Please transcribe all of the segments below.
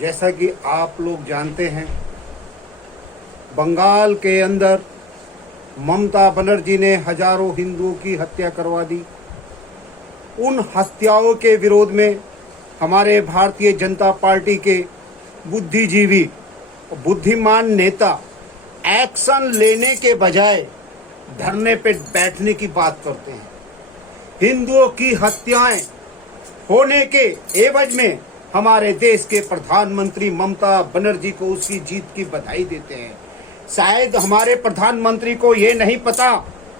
जैसा कि आप लोग जानते हैं, बंगाल के अंदर ममता बनर्जी ने हजारों हिंदुओं की हत्या करवा दी। उन हत्याओं के विरोध में हमारे भारतीय जनता पार्टी के बुद्धिजीवी, बुद्धिमान नेता एक्शन लेने के बजाय धरने पे बैठने की बात करते हैं। हिंदुओं की हत्याएं होने के एवज में हमारे देश के प्रधानमंत्री ममता बनर्जी को उसकी जीत की बधाई देते हैं। शायद हमारे प्रधानमंत्री को ये नहीं पता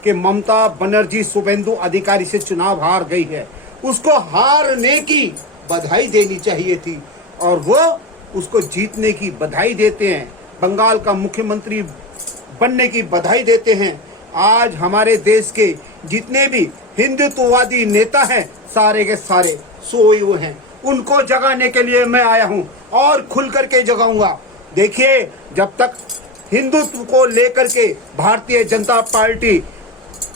कि ममता बनर्जी शुभेंदु अधिकारी से चुनाव हार गई है। उसको हारने की बधाई देनी चाहिए थी और वो उसको जीतने की बधाई देते हैं, बंगाल का मुख्यमंत्री बनने की बधाई देते हैं। आज हमारे देश के जितने भी हिंदुत्ववादी नेता हैं, सारे के सारे सोए हुए हैं। उनको जगाने के लिए मैं आया हूं और खुल करके जगाऊंगा। देखिए, जब तक हिंदुत्व को लेकर के भारतीय जनता पार्टी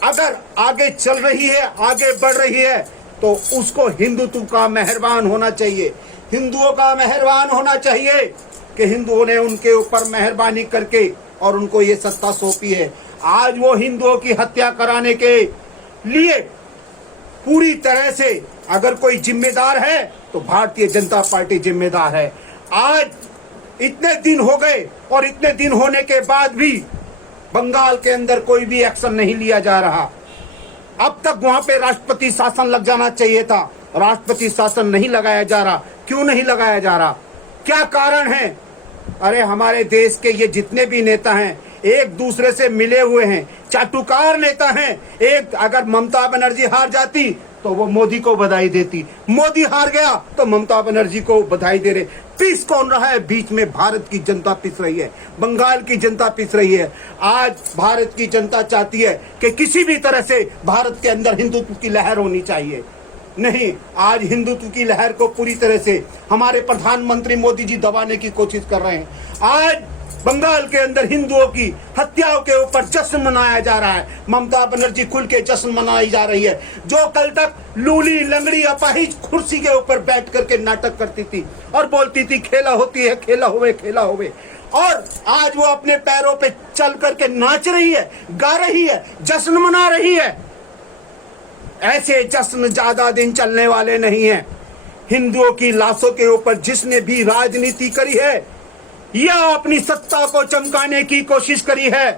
अगर आगे चल रही है, आगे बढ़ रही है, तो उसको हिंदुत्व का मेहरबान होना चाहिए, हिंदुओं का मेहरबान होना चाहिए कि हिंदुओं ने उनके ऊपर मेहरबानी करके और उनको ये सत्ता सौंपी है। आज वो हिंदुओं की हत्या कराने के लिए पूरी तरह से अगर कोई जिम्मेदार है तो भारतीय जनता पार्टी जिम्मेदार है। आज इतने दिन हो गए और इतने दिन होने के बाद भी बंगाल के अंदर कोई भी एक्शन नहीं लिया जा रहा। अब तक वहां पे राष्ट्रपति शासन लग जाना चाहिए था, राष्ट्रपति शासन नहीं लगाया जा रहा। क्यों नहीं लगाया जा रहा? क्या कारण है? अरे हमारे देश के ये जितने भी नेता हैं एक दूसरे से मिले हुए हैं, चाटुकार नेता हैं। एक अगर ममता बनर्जी हार जाती तो वो मोदी को बधाई देती, मोदी हार गया तो ममता बनर्जी को बधाई दे रहे। पिस कौन रहा है बीच में? भारत की जनता पिस रही है, बंगाल की जनता पिस रही है। आज भारत की जनता चाहती है कि किसी भी तरह से भारत के अंदर हिंदुत्व की लहर होनी चाहिए। नहीं, आज हिंदुत्व की लहर को पूरी तरह से हमारे प्रधानमंत्री मोदी जी दबाने की कोशिश कर रहे हैं। आज बंगाल के अंदर हिंदुओं की हत्याओं के ऊपर जश्न मनाया जा रहा है। ममता बनर्जी खुल के जश्न मनाई जा रही है। जो कल तक लूली लंगड़ी अपाहिज कुर्सी के ऊपर बैठ करके नाटक करती थी और बोलती थी खेला होती है, खेला हुए, खेला हुए, और आज वो अपने पैरों पे चल करके नाच रही है, गा रही है, जश्न मना रही है। ऐसे जश्न ज्यादा दिन चलने वाले नहीं है। हिंदुओं की लाशों के ऊपर जिसने भी राजनीति करी है या अपनी सत्ता को चमकाने की कोशिश करी है,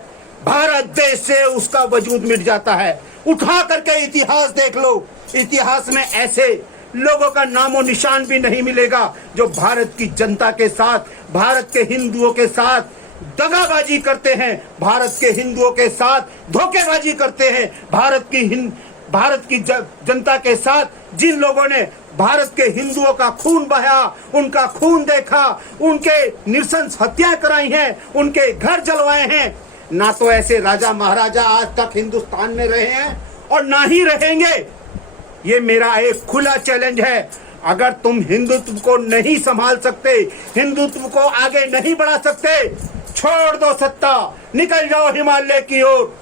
भारत देश से उसका वजूद मिट जाता है। उठा करके इतिहास देख लो, इतिहास में ऐसे लोगों का नामो निशान भी नहीं मिलेगा जो भारत की जनता के साथ, भारत के हिंदुओं के साथ दगाबाजी करते हैं, भारत के हिंदुओं के साथ धोखेबाजी करते हैं। भारत की जनता के साथ जिन लोगों ने भारत के हिंदुओं का खून बहाया, उनका खून देखा, उनके नृशंस हत्या कराई हैं, उनके घर जलवाए हैं, ना तो ऐसे राजा महाराजा आज तक हिंदुस्तान में रहे हैं और ना ही रहेंगे। ये मेरा एक खुला चैलेंज है। अगर तुम हिंदुत्व को नहीं संभाल सकते, हिंदुत्व को आगे नहीं बढ़ा सकते, छोड़ दो सत्ता, निकल जाओ हिमालय की ओर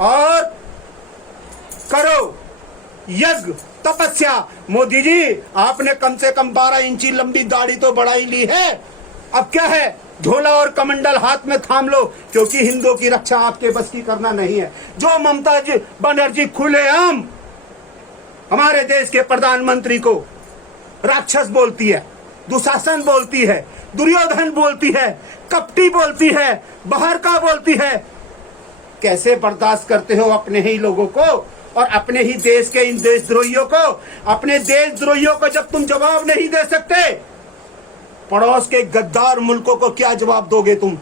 और करो यज्ञ तपस्या। मोदी जी, आपने कम से कम 12 इंची लंबी दाढ़ी तो बढ़ाई ली है। अब क्या है? झोला और कमंडल हाथ में थाम लो, क्योंकि हिंदुओं की रक्षा आपके बस की करना नहीं है। जो ममता जी बनर्जी खुलेआम हमारे देश के प्रधानमंत्री को राक्षस बोलती है, दुशासन बोलती है, दुर्योधन बोलती है, कपटी बोलती है, बाहर का बोलती है, कैसे बर्दाश्त करते हो अपने ही लोगों को और अपने ही देश के इन देशद्रोहियों को? अपने देशद्रोहियों को जब तुम जवाब नहीं दे सकते, पड़ोस के गद्दार मुल्कों को क्या जवाब दोगे तुम?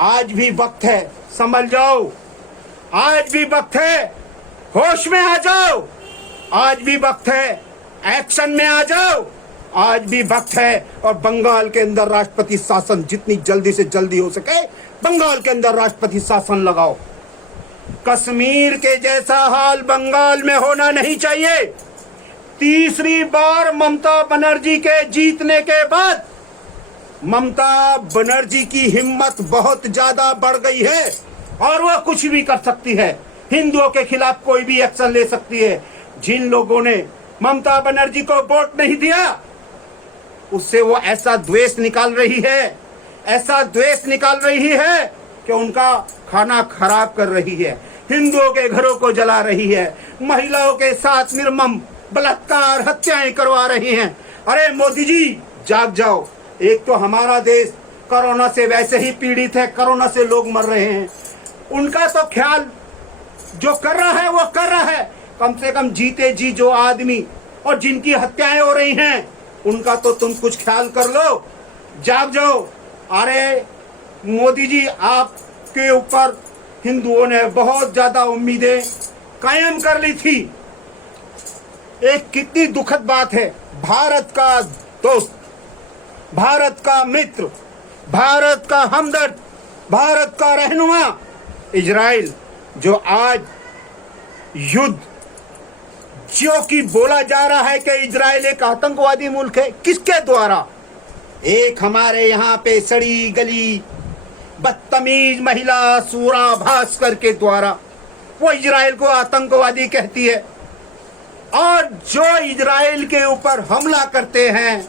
आज भी वक्त है, संभल जाओ। आज भी वक्त है, होश में आ जाओ। आज भी वक्त है, एक्शन में आ जाओ। आज भी वक्त है और बंगाल के अंदर राष्ट्रपति शासन जितनी जल्दी से जल्दी हो सके बंगाल के अंदर राष्ट्रपति शासन लगाओ। कश्मीर के जैसा हाल बंगाल में होना नहीं चाहिए। तीसरी बार ममता बनर्जी के जीतने के बाद ममता बनर्जी की हिम्मत बहुत ज्यादा बढ़ गई है और वह कुछ भी कर सकती है। हिंदुओं के खिलाफ कोई भी एक्शन ले सकती है। जिन लोगों ने ममता बनर्जी को वोट नहीं दिया, उससे वो ऐसा द्वेष निकाल रही है, ऐसा द्वेष निकाल रही है कि उनका खाना खराब कर रही है, हिंदुओं के घरों को जला रही है, महिलाओं के साथ निर्मम बलात्कार हत्याएं करवा रही हैं। अरे मोदी जी जाग जाओ। एक तो हमारा देश कोरोना से वैसे ही पीड़ित है, कोरोना से लोग मर रहे हैं, उनका तो ख्याल जो कर रहा है वो कर रहा है। कम से कम जीते जी जो आदमी और जिनकी हत्याएं हो रही हैं उनका तो तुम कुछ ख्याल कर लो, जाग जाओ। अरे मोदी जी आपके ऊपर हिंदुओं ने बहुत ज्यादा उम्मीदें कायम कर ली थी। एक कितनी दुखद बात है, भारत का दोस्त, भारत का मित्र, भारत का हमदर्द, भारत का रहनुमा इजराइल, जो आज युद्ध जो कि बोला जा रहा है कि इजराइल एक आतंकवादी मुल्क है, किसके द्वारा? एक हमारे यहाँ पे सड़ी गली बदतमीज महिला सूरा भास्कर के द्वारा वो इजराइल को आतंकवादी कहती है। और जो इजराइल के ऊपर हमला करते हैं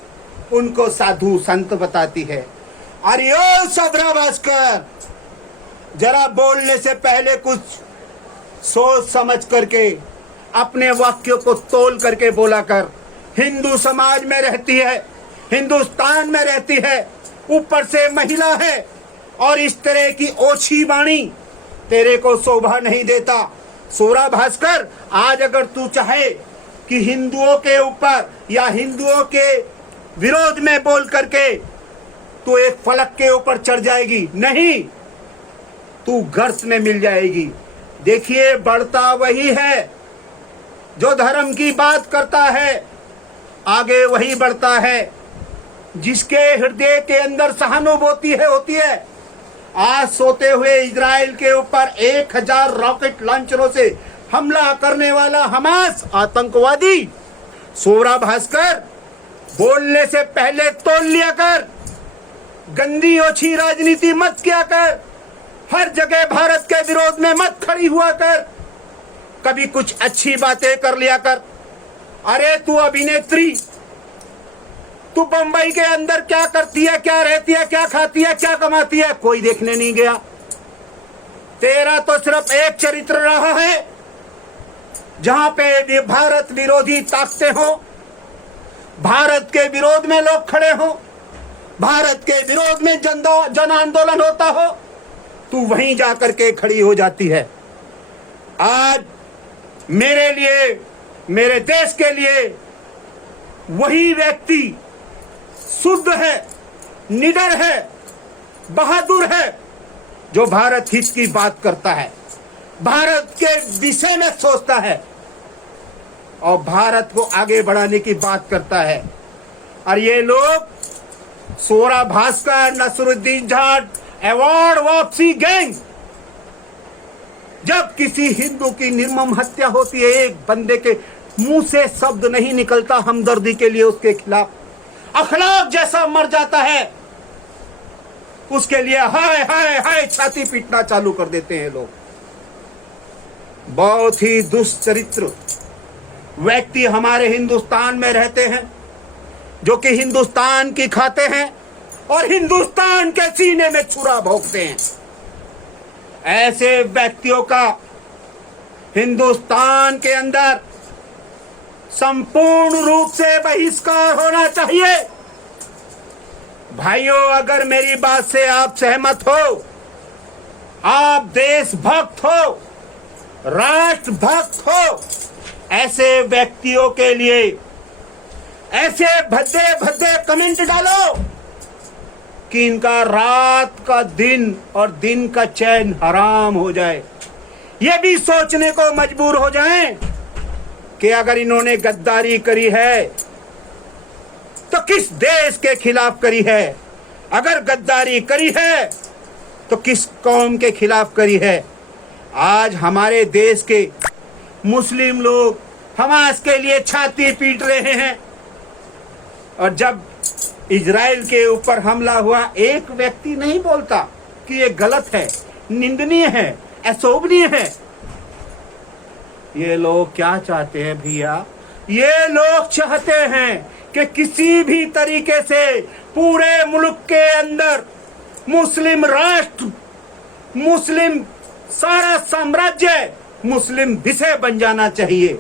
उनको साधु संत बताती है। अरे ओ सूरा भास्कर, जरा बोलने से पहले कुछ सोच समझ करके अपने वाक्यों को तोल करके बोला कर। हिंदू समाज में रहती है, हिंदुस्तान में रहती है, ऊपर से महिला है, और इस तरह की ओछी वाणी तेरे को शोभा नहीं देता। सूरा भास्कर, आज अगर तू चाहे कि हिंदुओं के ऊपर या हिंदुओं के विरोध में बोल करके तू एक फलक के ऊपर चढ़ जाएगी, नहीं, तू गर्त में मिल जाएगी। देखिए, बढ़ता वही है जो धर्म की बात करता है, आगे वही बढ़ता है जिसके हृदय के अंदर सहानुभूति है होती है। आज सोते हुए इजराइल के ऊपर 1000 रॉकेट लॉन्चरों से हमला करने वाला हमास आतंकवादी। सूरा भास्कर, बोलने से पहले तोल लिया कर, गंदी ओछी राजनीति मत किया कर, हर जगह भारत के विरोध में मत खड़ी हुआ कर, कभी कुछ अच्छी बातें कर लिया कर। अरे तू अभिनेत्री, तू बंबई के अंदर क्या करती है, क्या रहती है, क्या खाती है, क्या कमाती है, कोई देखने नहीं गया। तेरा तो सिर्फ एक चरित्र रहा है जहां पे भारत विरोधी ताकतें हो, भारत के विरोध में लोग खड़े हो, भारत के विरोध में जन आंदोलन होता हो, तू वहीं जाकर के खड़ी हो जाती है। आज मेरे लिए, मेरे देश के लिए वही व्यक्ति शुद्ध है, निडर है, बहादुर है, जो भारत हित की बात करता है, भारत के विषय में सोचता है और भारत को आगे बढ़ाने की बात करता है। और ये लोग सूरा भास्कर, नसरुद्दीन जाट, अवार्ड वापसी गैंग, जब किसी हिंदू की निर्मम हत्या होती है, एक बंदे के मुंह से शब्द नहीं निकलता हमदर्दी के लिए उसके खिलाफ, अखलाक जैसा मर जाता है, उसके लिए हाय हाय हाय छाती पीटना चालू कर देते हैं लोग। बहुत ही दुष्चरित्र व्यक्ति हमारे हिंदुस्तान में रहते हैं, जो कि हिंदुस्तान की खाते हैं और हिंदुस्तान के सीने में छुरा भोंकते हैं। ऐसे व्यक्तियों का हिंदुस्तान के अंदर संपूर्ण रूप से बहिष्कार होना चाहिए। भाइयों, अगर मेरी बात से आप सहमत हो, आप देशभक्त हो, राष्ट्रभक्त हो, ऐसे व्यक्तियों के लिए ऐसे भद्दे भद्दे कमेंट डालो कि इनका रात का दिन और दिन का चैन हराम हो जाए। ये भी सोचने को मजबूर हो जाएं कि अगर इन्होंने गद्दारी करी है तो किस देश के खिलाफ करी है, अगर गद्दारी करी है तो किस कौम के खिलाफ करी है। आज हमारे देश के मुस्लिम लोग हमास के लिए छाती पीट रहे हैं, और जब इजराइल के ऊपर हमला हुआ, एक व्यक्ति नहीं बोलता कि ये गलत है, निंदनीय है, अशोभनीय है। ये लोग क्या चाहते हैं भैया? ये लोग चाहते हैं कि किसी भी तरीके से पूरे मुल्क के अंदर मुस्लिम राष्ट्र, मुस्लिम सारा साम्राज्य मुस्लिम विषय बन जाना चाहिए,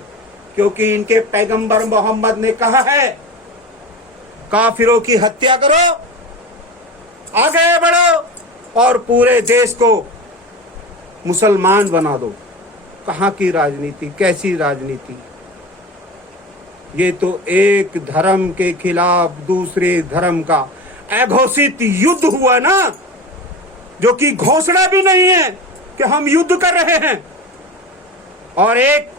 क्योंकि इनके पैगंबर मोहम्मद ने कहा है काफिरों की हत्या करो, आगे बढ़ो और पूरे देश को मुसलमान बना दो। कहाँ की राजनीति, कैसी राजनीति? ये तो एक धर्म के खिलाफ दूसरे धर्म का अघोषित युद्ध हुआ ना, जो कि घोषणा भी नहीं है कि हम युद्ध कर रहे हैं, और एक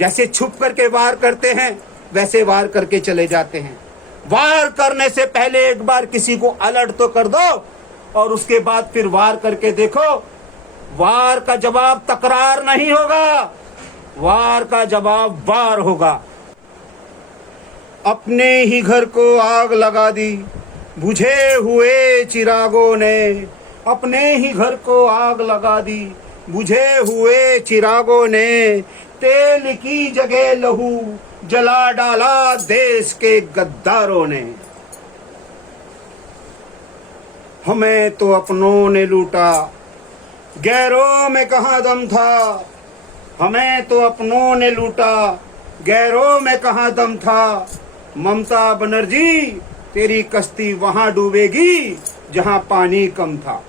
जैसे छुप करके वार करते हैं वैसे वार करके चले जाते हैं। वार करने से पहले एक बार किसी को अलर्ट तो कर दो और उसके बाद फिर वार करके देखो। वार का जवाब तकरार नहीं होगा, वार का जवाब वार होगा। अपने ही घर को आग लगा दी बुझे हुए चिरागों ने, अपने ही घर को आग लगा दी बुझे हुए चिरागों ने, तेल की जगह लहू जला डाला देश के गद्दारों ने। हमें तो अपनों ने लूटा, गैरों में कहाँ दम था। हमें तो अपनों ने लूटा, गैरों में कहाँ दम था। ममता बनर्जी तेरी कश्ती वहां डूबेगी जहां पानी कम था।